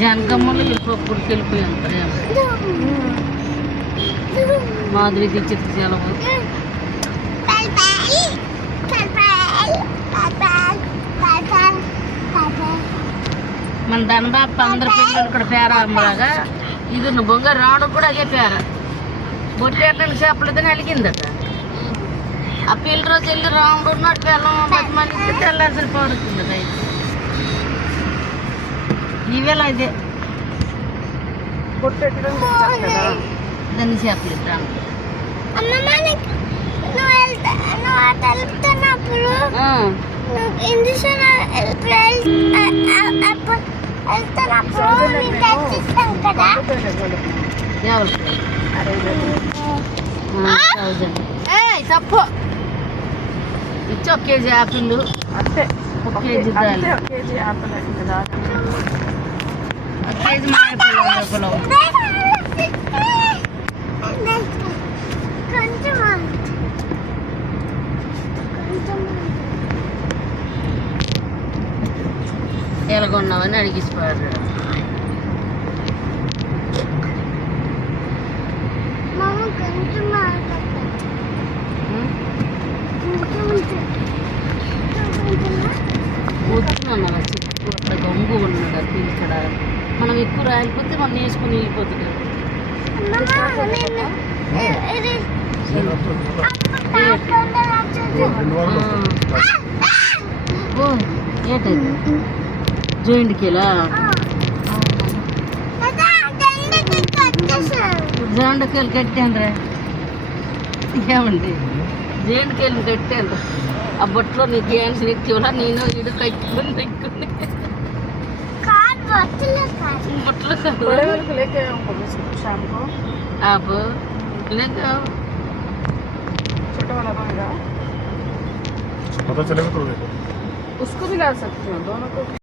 జనకమ్మలు వెళ్ళిపోయి వెళ్ళిపోయాను మాధురి దీక్షిత్ చాలా మన ధనబాప అందరి పిల్లలు ఇక్కడ పేర అమ్మలాగా ఇది బొంగ రావడం కూడా అదే పేర బొట్టేటని చేపలతో అలిగిందట ఆ పిల్ల రోజు వెళ్ళి రాముడు ఉన్నట్టు వెళ్ళం మళ్ళీ తెల్లాల్సిన పడుతుందట ఇవేలా ఇదే బొట్టెట్టడం దాన్ని చేపలు రాము తప్పు ఇచ్చి 1 కేజీ యాపిల్ అంతే 1 కేజీ దాల్ 1 కేజీ యాపిల్ కదా 1 కేజీ మామిడి ఎలాగొన్నామని అడిగిసిపోయారు వస్తున్నాను అట్లా గొంగు ఉన్నాడు అది ఇక్కడ మనం ఎక్కువ రాయకపోతే మనం వేసుకొని వెళ్ళిపోతుంది ఏంటైతే జోయింట్కిలా జోండకాయలు కట్టాను ఏమండి జోయింట్కాయలు కట్టాను ఆ బొట్లో నీ గ్యాన్స్ నెక్కివలా నేను ఇడు కట్టుకుని నెక్కుని బొట్లో आप लेके आओ छोटा वाला रहेगा पता चलेगा तो उसको भी ला सकते हो दोनों को